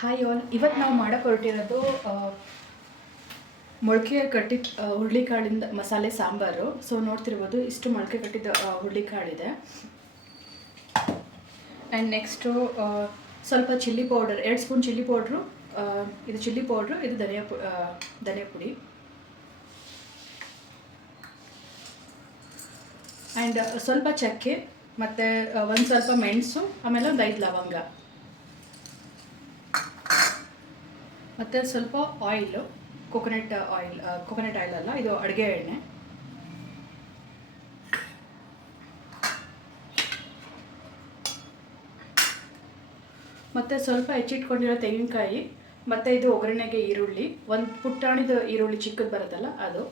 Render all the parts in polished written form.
Hi all, ಇವತ್ತು ನಾವು ಮಾಡೋಕೆ ಹೊರಟಿರೋದು ಮೊಳಕೆ ಕಟ್ಟಿದ ಹುರುಳಿಕಾಳಿಂದ ಮಸಾಲೆ ಸಾಂಬಾರು. ಸೊ ನೋಡ್ತಿರ್ಬೋದು, ಇಷ್ಟು ಮೊಳಕೆ ಕಟ್ಟಿದ ಹುರುಳಿಕಾಳಿದೆ. ಆ್ಯಂಡ್ ನೆಕ್ಸ್ಟು ಸ್ವಲ್ಪ chilli powder, 2 spoon chilli powder, ಇದು ಚಿಲ್ಲಿ ಪೌಡ್ರು, ಇದು ಧನಿಯಾ ಪುಡಿ. ಆ್ಯಂಡ್ ಸ್ವಲ್ಪ ಚಕ್ಕೆ, ಮತ್ತು ಒಂದು ಸ್ವಲ್ಪ ಮೆಣಸು, ಆಮೇಲೆ ಒಂದು 5 ಲವಂಗ, ಮತ್ತು ಸ್ವಲ್ಪ ಆಯಿಲು, ಕೋಕೋನಟ್ ಆಯಿಲ್ ಅಲ್ಲ, ಇದು ಅಡುಗೆ ಎಣ್ಣೆ. ಮತ್ತು ಸ್ವಲ್ಪ ಹೆಚ್ಚಿಟ್ಕೊಂಡಿರೋ ತೆಂಗಿನಕಾಯಿ, ಮತ್ತು ಇದು ಒಗ್ಗರಣೆಗೆ ಈರುಳ್ಳಿ, ಒಂದು ಪುಟ್ಟಾಣಿದ ಈರುಳ್ಳಿ ಚಿಕ್ಕದು ಬರುತ್ತಲ್ಲ ಅದು,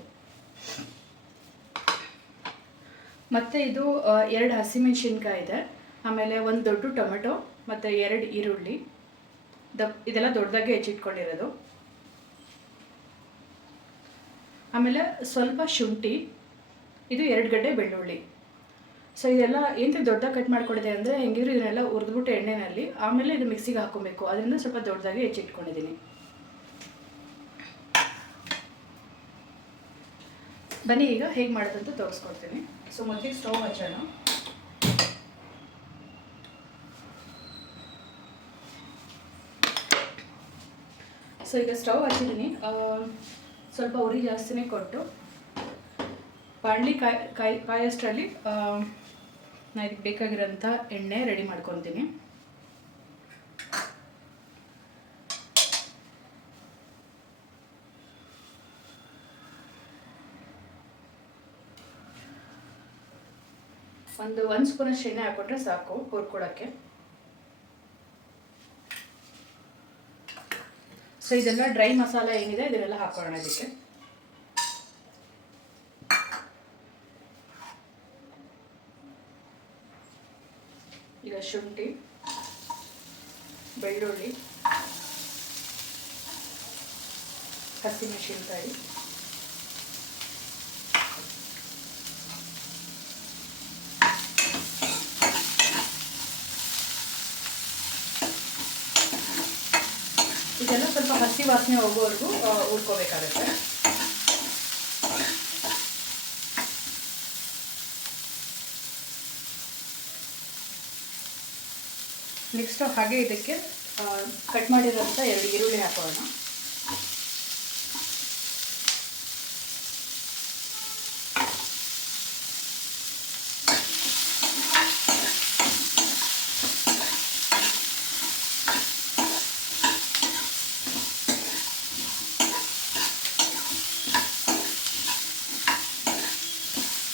ಮತ್ತು ಇದು 2 ಹಸಿಮೆಣಸಿನ್ಕಾಯಿ ಇದೆ, ಆಮೇಲೆ ಒಂದು ದೊಡ್ಡ ಟೊಮೆಟೊ, ಮತ್ತು 2 ಈರುಳ್ಳಿ, ಇದೆಲ್ಲ ದೊಡ್ಡದಾಗಿ ಹೆಚ್ಚಿಟ್ಕೊಂಡಿರೋದು. ಆಮೇಲೆ ಸ್ವಲ್ಪ ಶುಂಠಿ, ಇದು 2 ಗಡ್ಡೆ ಬೆಳ್ಳುಳ್ಳಿ. ಸೊ ಇದೆಲ್ಲ ಏನಂತ ದೊಡ್ಡದಾಗಿ ಕಟ್ ಮಾಡ್ಕೊಂಡಿದೆ ಅಂದರೆ, ಹೆಂಗಿದ್ರು ಇದನ್ನೆಲ್ಲ ಹುರಿದ್ಬಿಟ್ಟು ಎಣ್ಣೆಯಲ್ಲಿ ಆಮೇಲೆ ಇದು ಮಿಕ್ಸಿಗೆ ಹಾಕೊಬೇಕು, ಅದರಿಂದ ಸ್ವಲ್ಪ ದೊಡ್ಡದಾಗಿ ಹೆಚ್ಚಿಟ್ಕೊಂಡಿದ್ದೀನಿ. ಬನ್ನಿ ಈಗ ಹೇಗೆ ಮಾಡೋದಂತ ತೋರಿಸ್ಕೊಡ್ತೀನಿ. ಸೊ ಮೊದಲಿಗೆ ಸ್ಟವ್ ಹಚ್ಚೋಣ. ಸೊ ಈಗ ಸ್ಟವ್ ಹಚ್ಚಿದ್ದೀನಿ, ಸ್ವಲ್ಪ ಉರಿ ಜಾಸ್ತಿನೇ ಕೊಟ್ಟು ಬಾಣಲಿ ಕಾಯಷ್ಟರಲ್ಲಿ ನಾನು ಇದಕ್ಕೆ ಬೇಕಾಗಿರೋಂಥ ಎಣ್ಣೆ ರೆಡಿ ಮಾಡ್ಕೊತೀನಿ. ಒಂದು ಸ್ಪೂನಷ್ಟು ಎಣ್ಣೆ ಹಾಕ್ಕೊಂಡ್ರೆ ಸಾಕು ಹುರ್ಕೊಳಕ್ಕೆ. ಸೊ ಇದೆಲ್ಲ ಡ್ರೈ ಮಸಾಲ ಏನಿದೆ ಇದನ್ನೆಲ್ಲ ಹಾಕೋಣ ಇದಕ್ಕೆ. ಈಗ ಶುಂಠಿ, ಬೆಳ್ಳುಳ್ಳಿ, ಹಸಿಮೆಣಸಿನಕಾಯಿ, ಇದೆಲ್ಲ ಸ್ವಲ್ಪ ಹಸಿ ವಾಸನೆ ಹೋಗೋವರೆಗೂ ಹುರ್ಕೋಬೇಕಾಗುತ್ತೆ. ನೆಕ್ಸ್ಟ್ ಹಾಗೆ ಇದಕ್ಕೆ ಕಟ್ ಮಾಡಿರೋಂಥ 2 ಈರುಳ್ಳಿ ಹಾಕೋಣ.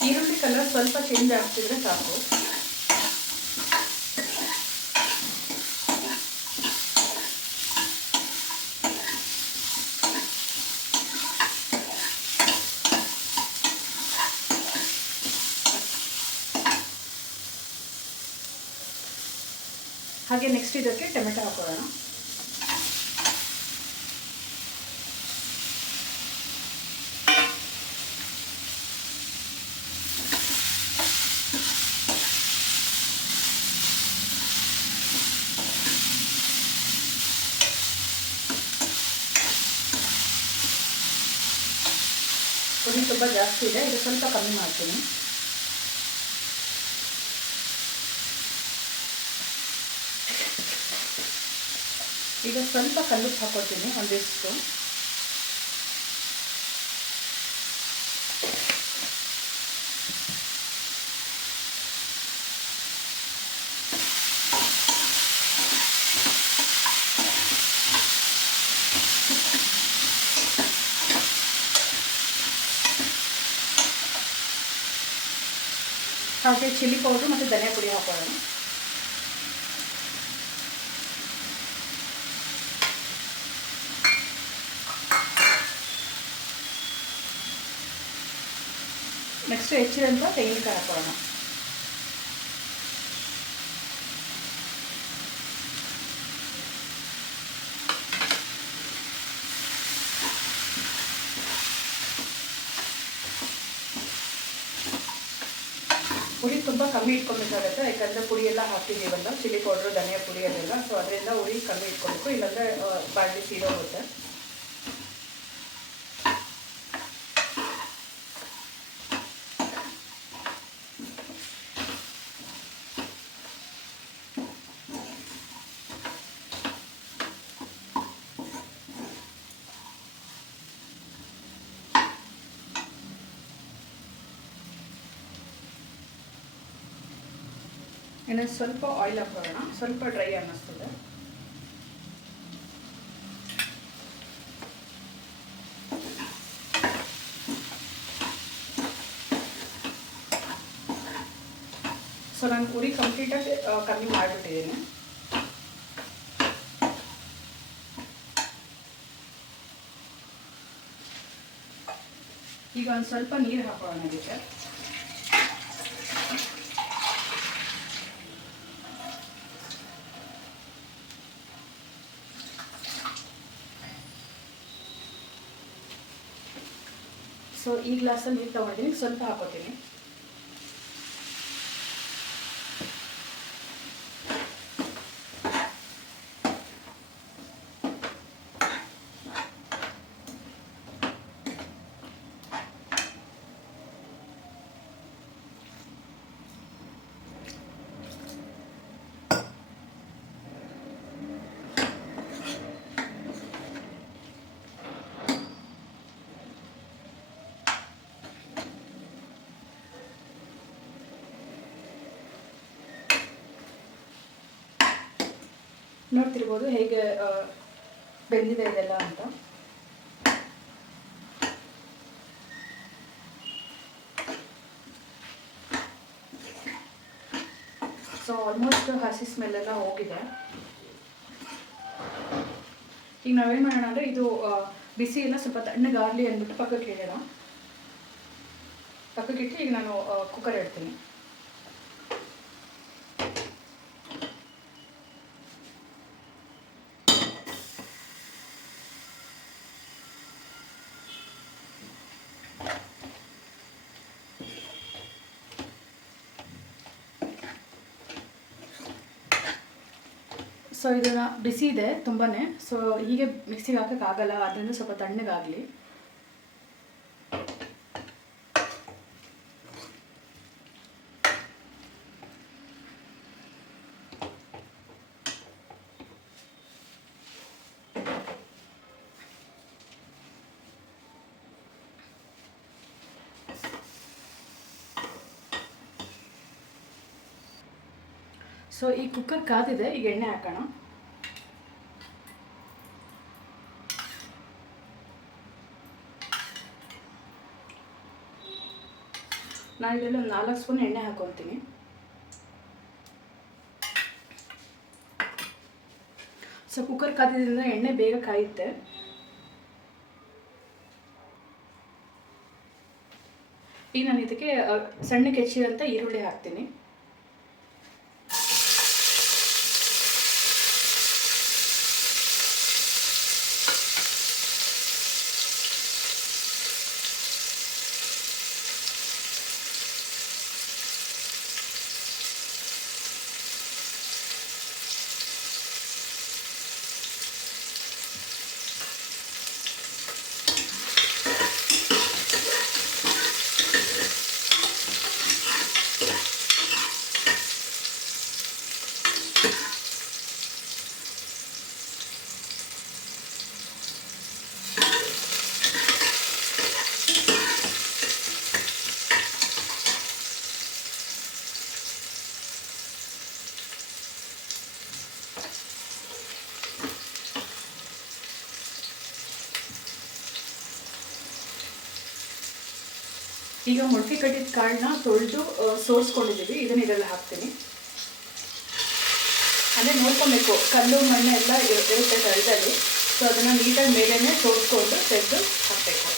ಈರುಳ್ಳಿ ಕಲರ್ ಸ್ವಲ್ಪ ಚೇಂಜ್ ಆಗ್ತಿದ್ರೆ ಸಾಕು. ಹಾಗೆ ನೆಕ್ಸ್ಟ್ ಇದಕ್ಕೆ ಟೊಮೆಟೊ ಹಾಕೊಳ್ಳೋಣ. ಉರಿ ತುಂಬ ಜಾಸ್ತಿ ಇದೆ, ಇದು ಸ್ವಲ್ಪ ಕಮ್ಮಿ ಮಾಡ್ತೀನಿ. ಈಗ ಸ್ವಲ್ಪ ಕಲ್ಲುಪ್ಪು ಹಾಕೋತೀನಿ, ಒಂದಿಷ್ಟು. ಹಾಗೆ ಚಿಲ್ಲಿ ಪೌಡ್ರು ಮತ್ತು ಧನಿಯಾ ಪುಡಿ ಹಾಕೋಣ. ನೆಕ್ಸ್ಟ್ ಹೆಚ್ಚಿದಂಥ ತೆಂಗಿನಕಾಯಿ ಹಾಕೋಣ. ಉರಿ ತುಂಬ ಕಮ್ಮಿ ಇಟ್ಕೊಬೇಕಾಗುತ್ತೆ, ಯಾಕಂದರೆ ಪುಡಿ ಎಲ್ಲ ಹಾಕಿದ್ದೀವಲ್ಲ, ಚಿಲ್ಲಿ ಪೌಡ್ರು, ಧನಿಯಾ ಪುಡಿ ಅದೆಲ್ಲ. ಸೊ ಅದರಿಂದ ಉರಿ ಕಮ್ಮಿ ಇಟ್ಕೊಬೇಕು, ಇಲ್ಲಾಂದರೆ ಬಾಣಲಿ ಸೀದೋಗುತ್ತೆ. ಇನ್ನು ಸ್ವಲ್ಪ ಆಯಿಲ್ ಹಾಕೋಣ, ಸ್ವಲ್ಪ ಡ್ರೈ ಅನ್ನಿಸ್ತದೆ. ಸೊ ನಾನು ಉರಿ ಕಂಪ್ಲೀಟಾಗಿ ಕಮ್ಮಿ ಮಾಡಿಬಿಟ್ಟಿದ್ದೀನಿ. ಈಗ ಒಂದು ಸ್ವಲ್ಪ ನೀರು ಹಾಕೋಣ ಇದಕ್ಕೆ. ಸೊ ಈ ಗ್ಲಾಸಲ್ಲಿ ನೀರು ತೊಗೊಂಡಿದ್ದೀನಿ, ಸ್ವಲ್ಪ ಹಾಕೋತೀನಿ. ನೋಡ್ತಿರ್ಬೋದು ಹೇಗೆ ಬೆಂದಿದೆ ಇದೆಲ್ಲ ಅಂತ. ಸೊ ಆಲ್ಮೋಸ್ಟ್ ಹಸಿ ಸ್ಮೆಲ್ಲೆಲ್ಲ ಹೋಗಿದೆ. ಈಗ ನಾವೇನು ಮಾಡೋಣ ಅಂದರೆ, ಇದು ಬಿಸಿ ಎಲ್ಲ ಸ್ವಲ್ಪ ತಣ್ಣಗಾಗಲಿ ಅಂದ್ಬಿಟ್ಟು ಪಕ್ಕಕ್ಕೆ ಇಡೋಣ. ಪಕ್ಕಕ್ಕಿಟ್ಟು ಈಗ ನಾನು ಕುಕ್ಕರ್ ಇಡ್ತೀನಿ. ಸೊ ಇದನ್ನು ಬಿಸಿ ಇದೆ ತುಂಬಾ, ಸೊ ಹೀಗೆ ಮಿಕ್ಸಿಗೆ ಹಾಕೋಕ್ಕಾಗಲ್ಲ, ಅದರಿಂದ ಸ್ವಲ್ಪ ತಣ್ಣಗಾಗಲಿ. ಸೊ ಈ ಕುಕ್ಕರ್ ಕಾದಿದೆ, ಈಗ ಎಣ್ಣೆ ಹಾಕೋಣ. ನಾನು ಇದರಲ್ಲಿ ಒಂದು 4 ಸ್ಪೂನ್ ಎಣ್ಣೆ ಹಾಕೊತೀನಿ. ಸೊ ಕುಕ್ಕರ್ ಕಾದಿದ್ದರಿಂದ ಎಣ್ಣೆ ಬೇಗ ಕಾಯುತ್ತೆ. ಈಗ ನಾನು ಇದಕ್ಕೆ ಸಣ್ಣಗೆ ಹೆಚ್ಚಿರೋಂಥ ಈರುಳ್ಳಿ ಹಾಕ್ತೀನಿ. ಈಗ ಮೊಳಕೆ ಕಟ್ಟಿದ ಕಾಳನ್ನ ತೊಳೆದು ಸೋರಿಸ್ಕೊಂಡಿದ್ದೀವಿ, ಇದನ್ನ ಇದರಲ್ಲಿ ಹಾಕ್ತೀನಿ. ಅದೇ ನೋಡ್ಕೊಬೇಕು, ಕಲ್ಲು ಮಣ್ಣು ಎಲ್ಲ ಇರುತ್ತೆ ತಳದಲ್ಲಿ. ಸೊ ಅದನ್ನು ನೀಟಾಗಿ ಮೇಲೇ ಸೋರಿಸ್ಕೊಂಡು ತೆಗೆದು ಹಾಕಬೇಕು.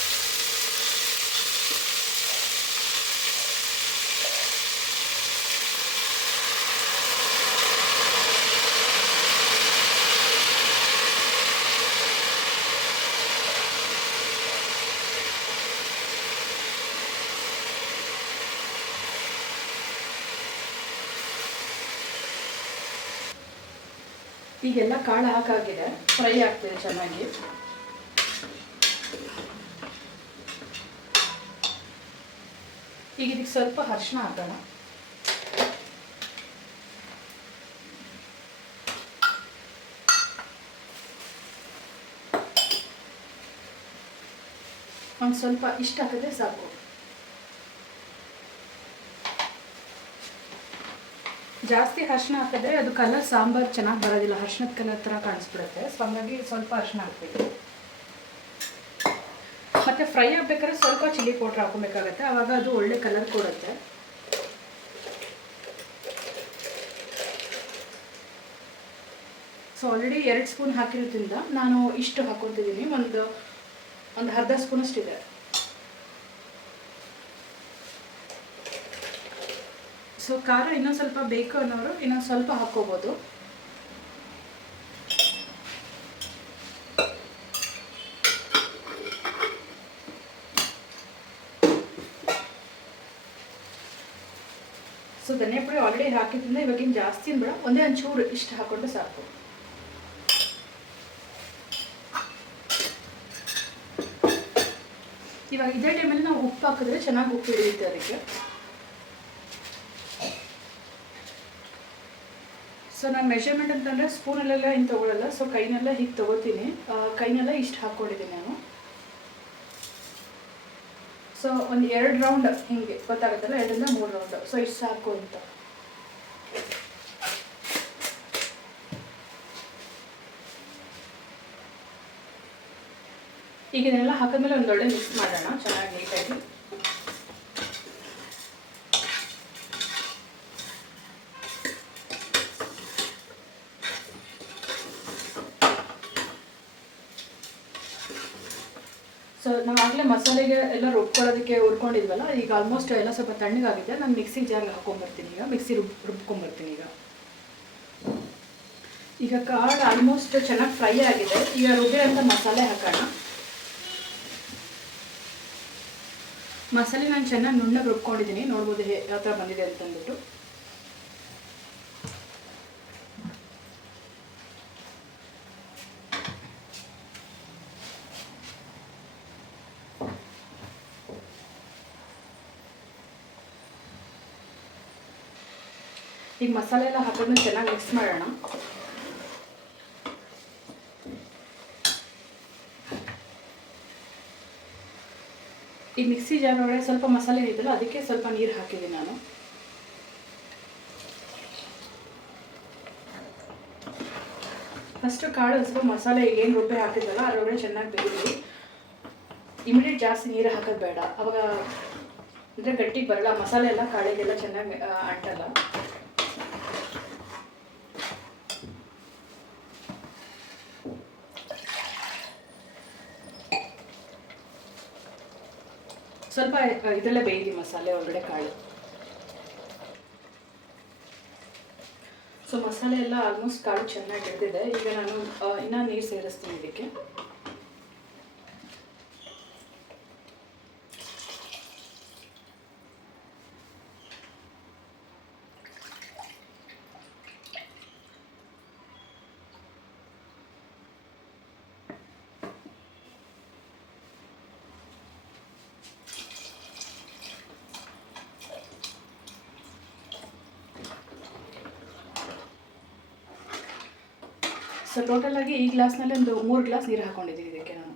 ಈಗೆಲ್ಲ ಕಾಳು ಹಾಕಾಗಿದೆ, ಫ್ರೈ ಆಗ್ತಿದೆ ಚೆನ್ನಾಗಿ. ಈಗ ಇದಕ್ಕೆ ಸ್ವಲ್ಪ ಅರಿಶಿನ ಹಾಕೋಣ. ಒಂದು ಸ್ವಲ್ಪ ಇಷ್ಟ ಹಾಕಿದ್ರೆ ಸಾಕು. ಜಾಸ್ತಿ ಅರಿಶಿನ ಹಾಕಿದ್ರೆ ಅದು ಕಲರ್ ಸಾಂಬಾರು ಚೆನ್ನಾಗಿ ಬರೋದಿಲ್ಲ, ಅರಿಶಿನದ ಕಲರ್ ಥರ ಕಾಣಿಸ್ಬಿಡುತ್ತೆ. ಸೊ ಹಾಗಾಗಿ ಸ್ವಲ್ಪ ಅರಿಶಿನ ಹಾಕ್ತೀವಿ. ಮತ್ತು ಫ್ರೈ ಆಗಬೇಕಾದ್ರೆ ಸ್ವಲ್ಪ ಚಿಲ್ಲಿ ಪೌಡ್ರ್ ಹಾಕೊಬೇಕಾಗತ್ತೆ, ಆವಾಗ ಅದು ಒಳ್ಳೆ ಕಲರ್ ಕೊಡುತ್ತೆ. ಸೊ ಆಲ್ರೆಡಿ 2 ಸ್ಪೂನ್ ಹಾಕಿರೋದ್ರಿಂದ ನಾನು ಇಷ್ಟು ಹಾಕೊತಿದ್ದೀನಿ, ಒಂದು ಅರ್ಧ ಸ್ಪೂನಷ್ಟಿದೆ. ಸೊ ಖಾರ ಇನ್ನೊಂದು ಸ್ವಲ್ಪ ಬೇಕು ಅನ್ನೋರು ಇನ್ನೊಂದು ಸ್ವಲ್ಪ ಹಾಕ್ಕೋಬೋದು. ಸೊ ಧನಿಯಾ ಪುಡಿ ಆಲ್ರೆಡಿ ಹಾಕಿದ್ರಿಂದ ಇವಾಗಿನ ಜಾಸ್ತಿ ಬೇಡ, ಒಂದೇ ಒಂಚೂರು ಇಷ್ಟು ಹಾಕ್ಕೊಂಡು ಸಾಕು. ಇವಾಗ ಇದೇ ಟೈಮಲ್ಲಿ ನಾವು ಉಪ್ಪು ಹಾಕಿದ್ರೆ ಚೆನ್ನಾಗಿ ಉಪ್ಪು ಹಿಡಿಯುತ್ತೆ ಅದಕ್ಕೆ. ಸೊ ನಾನು ಮೆಷರ್ಮೆಂಟ್ ಅಂತಂದರೆ ಸ್ಪೂನಲ್ಲೆಲ್ಲ ಹಿಂಗೆ ತೊಗೊಳ್ಳಲ್ಲ, ಸೊ ಕೈನೆಲ್ಲ ಹೀಗೆ ತೊಗೋತೀನಿ. ಕೈನೆಲ್ಲ ಇಷ್ಟು ಹಾಕ್ಕೊಂಡಿದ್ದೀನಿ ನಾನು. ಸೊ ಒಂದು 2 ರೌಂಡ್ ಹಿಂಗೆ ಗೊತ್ತಾಗುತ್ತಲ್ಲ, 2 ಇಂದ 3 ರೌಂಡ್. ಸೊ ಇಷ್ಟು ಸಾಕು ಅಂತ. ಈಗ ಇದನ್ನೆಲ್ಲ ಹಾಕಿದ್ಮೇಲೆ ಒಂದೊಳ್ಳೆ ಮಿಕ್ಸ್ ಮಾಡೋಣ ಚೆನ್ನಾಗಿ ನೀಟಾಗಿ. ಸೊ ನಾವು ಆಗಲೇ ಮಸಾಲೆಗೆ ಎಲ್ಲ ರುಬ್ಕೊಳ್ಳೋದಕ್ಕೆ ಹುರ್ಕೊಂಡಿದ್ವಲ್ಲ, ಈಗ ಆಲ್ಮೋಸ್ಟ್ ಎಲ್ಲ ಸ್ವಲ್ಪ ತಣ್ಣಗಾಗಿದೆ. ನಾನು ಮಿಕ್ಸಿ ಜಾರ್ಗೆ ಹಾಕ್ಕೊಂಬರ್ತೀನಿ, ಈಗ ಮಿಕ್ಸಿ ರುಬ್ಕೊಂಬರ್ತೀನಿ. ಈಗ ಕಾಳು ಆಲ್ಮೋಸ್ಟ್ ಚೆನ್ನಾಗಿ ಫ್ರೈ ಆಗಿದೆ. ಈಗ ರುಬ್ಬಿರೋಂಥ ಮಸಾಲೆ ಹಾಕೋಣ. ಮಸಾಲೆ ನಾನು ಚೆನ್ನಾಗಿ ನುಣ್ಣಗೆ ರುಬ್ಕೊಂಡಿದ್ದೀನಿ, ನೋಡ್ಬೋದು ಯಾವ ಥರ ಬಂದಿದೆ ಅಂತಂದ್ಬಿಟ್ಟು. ಈಗ ಮಸಾಲೆ ಎಲ್ಲ ಹಾಕಿದ್ಮೇಲೆ ಚೆನ್ನಾಗಿ ಮಿಕ್ಸ್ ಮಾಡೋಣ. ಈ ಮಿಕ್ಸಿ ಜಾರ್ ಒಳಗಡೆ ಸ್ವಲ್ಪ ಮಸಾಲೆ ಇದೆಯಲ್ಲ, ಅದಕ್ಕೆ ಸ್ವಲ್ಪ ನೀರು ಹಾಕಿದ್ದೀನಿ ನಾನು. ಫಸ್ಟು ಕಾಳು ಸ್ವಲ್ಪ ಮಸಾಲೆ ಏನು ರುಬ್ಬಿ ಹಾಕಿದ್ವಲ್ಲ ಅದರೊಳಗಡೆ ಚೆನ್ನಾಗಿ ಬೇಯಿಸಿ. ಇಮಿಡಿಯೇಟ್ ಜಾಸ್ತಿ ನೀರು ಹಾಕೋದು ಬೇಡ, ಅವಾಗ ಅಂದರೆ ಗಟ್ಟಿಗೆ ಬರಲ್ಲ, ಮಸಾಲೆ ಎಲ್ಲ ಕಾಳಿಗೆಲ್ಲ ಚೆನ್ನಾಗಿ ಅಂಟಲ್ಲ. ಸ್ವಲ್ಪ ಇದೆಲ್ಲ ಬೇಯಿಲಿ ಮಸಾಲೆ ಒಳಗಡೆ ಕಾಳು. ಸೊ ಮಸಾಲೆ ಎಲ್ಲ ಆಲ್ಮೋಸ್ಟ್ ಕಾಳು ಚೆನ್ನಾಗಿ ಬೆಳೆದಿದೆ. ಈಗ ನಾನು ಇನ್ನೂ ನೀರು ಸೇರಿಸ್ತೀನಿ ಇದಕ್ಕೆ. ಸೊ ಟೋಟಲಾಗಿ ಈ ಗ್ಲಾಸ್ನಲ್ಲಿ ಒಂದು 3 ಗ್ಲಾಸ್ ನೀರು ಹಾಕ್ಕೊಂಡಿದ್ದೀನಿ ಇದಕ್ಕೆ ನಾನು.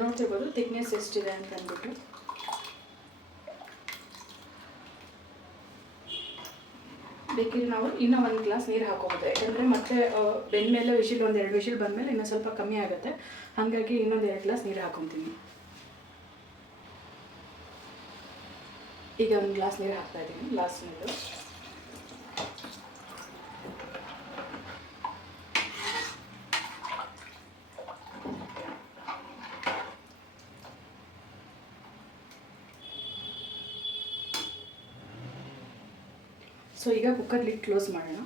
ನೋಡ್ತಿರ್ಬೋದು ಥಿಕ್ನೆಸ್ ಎಷ್ಟಿದೆ ಅಂತ ಅಂದ್ಬಿಟ್ಟು. ಬೇಕಿದ್ರೆ ನಾವು ಇನ್ನೂ 1 ಗ್ಲಾಸ್ ನೀರು ಹಾಕೋಬೋದು, ಯಾಕಂದರೆ ಮತ್ತೆ ಬೆಂದಮೇಲೆ ವಿಶಿಲ್ 1-2 ವಿಶಿಲ್ ಬಂದಮೇಲೆ ಇನ್ನೂ ಸ್ವಲ್ಪ ಕಮ್ಮಿ ಆಗುತ್ತೆ. ಹಾಗಾಗಿ ಇನ್ನೊಂದು 2 ಗ್ಲಾಸ್ ನೀರು ಹಾಕೊತೀನಿ. ಈಗ 1 ಗ್ಲಾಸ್ ನೀರು ಹಾಕ್ತಾಯಿದ್ದೀನಿ, ಲಾಸ್ಟ್ ನೀರು. ಸೊ ಈಗ ಕುಕ್ಕರ್ ಲಿಡ್ ಕ್ಲೋಸ್ ಮಾಡೋಣ.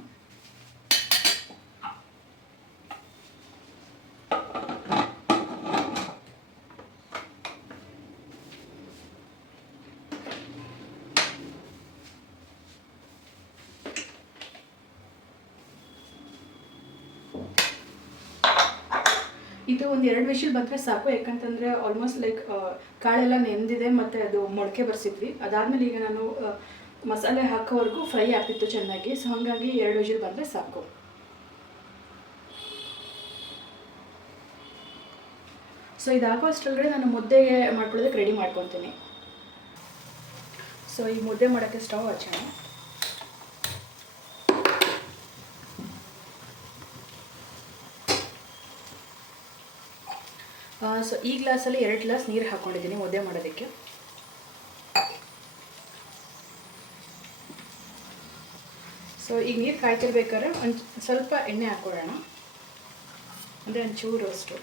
ಇದು ಒಂದು 2 ವಿಷಲ್ ಬಂದರೆ ಸಾಕು, ಯಾಕಂತಂದರೆ ಆಲ್ಮೋಸ್ಟ್ ಲೈಕ್ ಕಾಳೆಲ್ಲ ನೆಂದಿದೆ ಮತ್ತು ಅದು ಮೊಳಕೆ ಬರ್ಸಿದ್ವಿ. ಅದಾದಮೇಲೆ ಈಗ ನಾನು ಮಸಾಲೆ ಹಾಕೋವರೆಗೂ ಫ್ರೈ ಆಗ್ತಿತ್ತು ಚೆನ್ನಾಗಿ. ಸೊ ಹಾಗಾಗಿ 2 ವಿಷಲ್ ಬಂದರೆ ಸಾಕು. ಸೊ ಇದಾಗೋ ಅಷ್ಟರೊಳಗಡೆ ನಾನು ಮುದ್ದೆಗೆ ಮಾಡ್ಕೊಳ್ಳೋದಕ್ಕೆ ರೆಡಿ ಮಾಡ್ಕೊತೀನಿ. ಸೊ ಈ ಮುದ್ದೆ ಮಾಡೋಕ್ಕೆ ಸ್ಟವ್ ಹಚ್ಚೋಣ. ಸೊ ಈ ಗ್ಲಾಸಲ್ಲಿ 2 ಗ್ಲಾಸ್ ನೀರು ಹಾಕ್ಕೊಂಡಿದ್ದೀನಿ ಮುದ್ದೆ ಮಾಡೋದಕ್ಕೆ. ಸೊ ಈಗ ನೀರು ಕಾಯ್ತಿರ್ಬೇಕಾದ್ರೆ ಒಂದು ಸ್ವಲ್ಪ ಎಣ್ಣೆ ಹಾಕ್ಕೊಳ್ಳೋಣ, ಅಂದರೆ ಒಂಚೂರು ಅಷ್ಟು.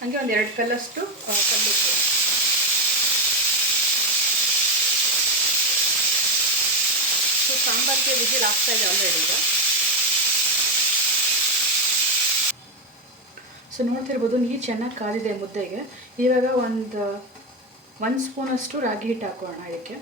ಹಾಗೆ ಒಂದು 2 ಕಲ್ಲಷ್ಟು ಕಲ್ಲುಪ್ಪು. ಸೊ ಸಾಂಬಾರಿಗೆ ವಿಜಿಲ್ ಆಗ್ತಾ ಇದೆ ಆಲ್ರೆಡಿ ಈಗ. ಸೊ ನೋಡ್ತಿರ್ಬೋದು ನೀರು ಚೆನ್ನಾಗಿ ಕಾದಿದೆ ಮುದ್ದೆಗೆ. ಇವಾಗ ಒಂದು ಸ್ಪೂನಷ್ಟು ರಾಗಿ ಹಿಟ್ಟು ಹಾಕೋಣ ಇದಕ್ಕೆ.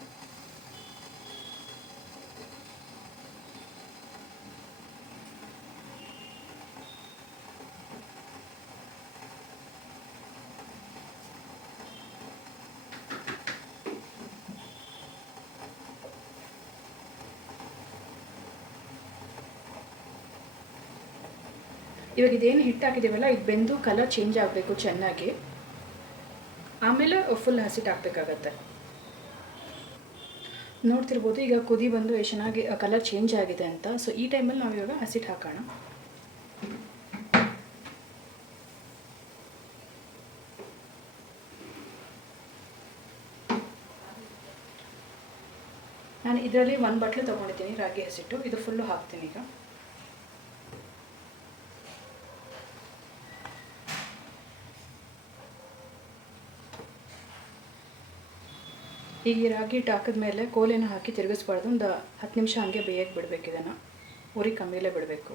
ಇವಾಗ ಇದೇನು ಹಿಟ್ಟು ಹಾಕಿದ್ದೀವಲ್ಲ ಇದು ಬೆಂದು ಕಲರ್ ಚೇಂಜ್ ಆಗಬೇಕು ಚೆನ್ನಾಗಿ, ಆಮೇಲೆ ಫುಲ್ ಹಸಿಟ್ಟು ಹಾಕಬೇಕಾಗತ್ತೆ. ನೋಡ್ತಿರ್ಬೋದು ಈಗ ಕುದಿ ಬಂದು ಎಷ್ಟು ಚೆನ್ನಾಗಿ ಕಲರ್ ಚೇಂಜ್ ಆಗಿದೆ ಅಂತ. ಸೊ ಈ ಟೈಮಲ್ಲಿ ನಾವು ಇವಾಗ ಹಸಿಟ್ಟು ಹಾಕೋಣ. ನಾನು ಇದರಲ್ಲಿ 1 ಬಟ್ಲು ತೊಗೊಂಡಿದ್ದೀನಿ ರಾಗಿ ಹಸಿಟ್ಟು. ಇದು ಫುಲ್ಲು ಹಾಕ್ತೀನಿ ಈಗ. ಈಗ ಈ ರಾಗಿ ಹಿಟ್ಟು ಹಾಕಿದ್ಮೇಲೆ ಕೋಲೇನ ಹಾಕಿ ತಿರುಗಿಸ್ಬಾರ್ದು. ಒಂದು 10 ನಿಮಿಷ ಹಾಗೆ ಬೇಯಕ್ಕೆ ಬಿಡಬೇಕು. ಇದನ್ನು ಉರಿ ಕಮ್ಮಿಲೇ ಬಿಡಬೇಕು.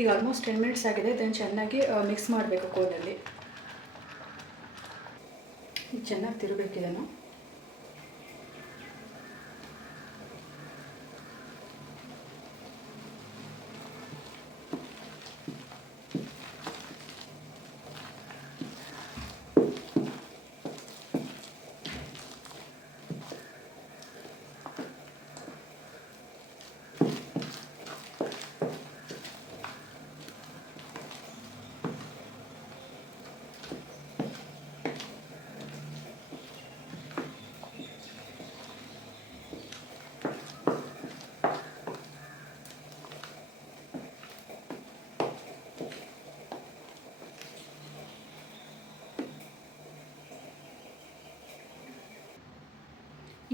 ಈಗ ಆಲ್ಮೋಸ್ಟ್ 10 ಮಿನಿಟ್ಸ್ ಆಗಿದೆ. ಇದನ್ನು ಚೆನ್ನಾಗಿ ಮಿಕ್ಸ್ ಮಾಡಬೇಕು ಕೋಲಲ್ಲಿ. ಚೆನ್ನಾಗಿ ತಿರುಗಬೇಕು ಇದನ್ನು.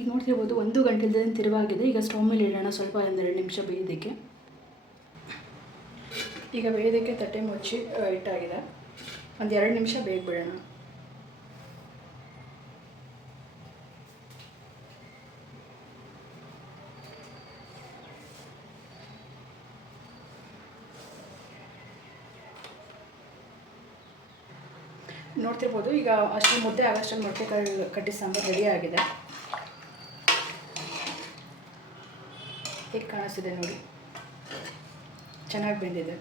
ಈಗ ನೋಡ್ತಿರ್ಬೋದು 1 ಗಂಟೆಯಿಂದ ತಿರುವಾಗಿದೆ. ಈಗ ಸ್ಟವ್ ಮೇಲೆ ಇಡೋಣ ಸ್ವಲ್ಪ, 1-2 ನಿಮಿಷ ಬೇಯೋದಕ್ಕೆ. ಈಗ ಬೇಯೋದಕ್ಕೆ ತಟ್ಟೆ ಮುಚ್ಚಿ ಇಟ್ಟಾಗಿದೆ. 1-2 ನಿಮಿಷ ಬೇಗ ಬಿಡೋಣ. ನೋಡ್ತಿರ್ಬೋದು ಈಗ ಅಷ್ಟು ಮುದ್ದೆ ಆಗೋಷ್ಟರಲ್ಲಿ ಮೊಟ್ಟೆ ಕಡ್ಡಿ ಸಾಂಬಾರು ರೆಡಿ ಆಗಿದೆ. ಹೇಗೆ ಕಾಣಿಸ್ತಿದೆ ನೋಡಿ, ಚೆನ್ನಾಗಿ ಬೆಂದಿದೆ.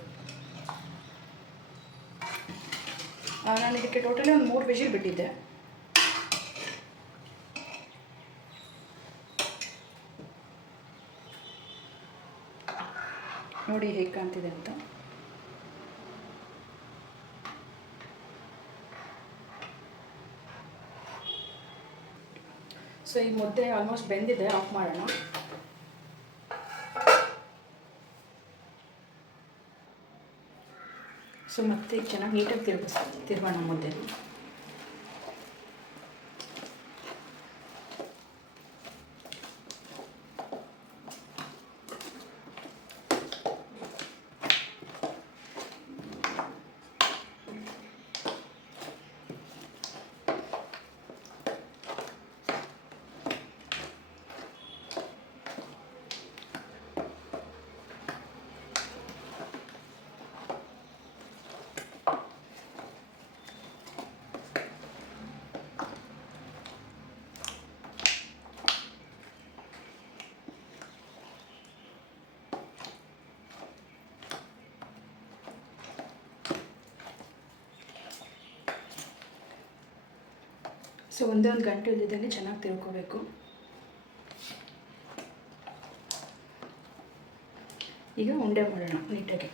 ನಾನು ಇದಕ್ಕೆ ಟೋಟಲಿ ಒಂದು 3 ವಿಜಿಲ್ ಬಿಟ್ಟಿದ್ದೆ. ನೋಡಿ ಹೇಗೆ ಕಾಣ್ತಿದೆ ಅಂತ. ಸೊ ಈ ಮುದ್ದೆ ಆಲ್ಮೋಸ್ಟ್ ಬೆಂದಿದೆ, ಆಫ್ ಮಾಡೋಣ. ಸೊ ಮತ್ತೆ ಚೆನ್ನಾಗಿ ನೀಟಾಗಿ ತಿರುಗೋಣ ಮುದ್ದೆ. ಸೊ ಒಂದೇ ಒಂದು ಗಂಟೆ ಇದ್ದಿದ್ದಂಗೆ ಚೆನ್ನಾಗಿ ತಿಳ್ಕೊಬೇಕು. ಈಗ ಉಂಡೆ ಮಾಡೋಣ ನೀಟಾಗಿ.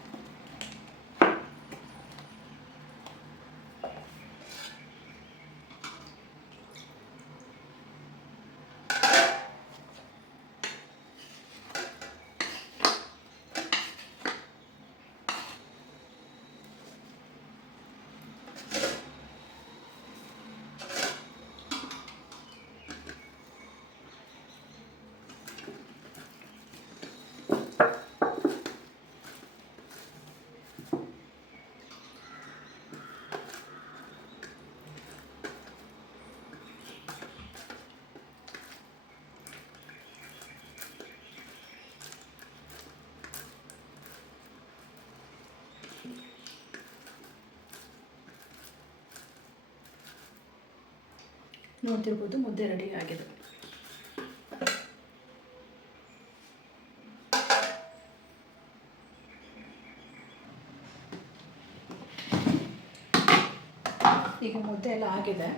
ನೋಡ್ತಿರ್ಬೋದು ಮುದ್ದೆ ರೆಡಿ ಆಗಿದೆ. ಈಗ ಮುದ್ದೆ ಎಲ್ಲ ಆಗಿದೆ.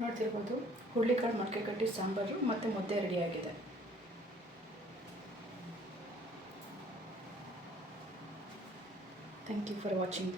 ನೋಡ್ತಿರ್ಬೋದು ಹುರುಳಿಕಾಳು ಮೊಳಕೆ ಕಟ್ಟಿ ಸಾಂಬಾರು ಮತ್ತು ಮುದ್ದೆ ರೆಡಿಯಾಗಿದೆ. Thank you for watching.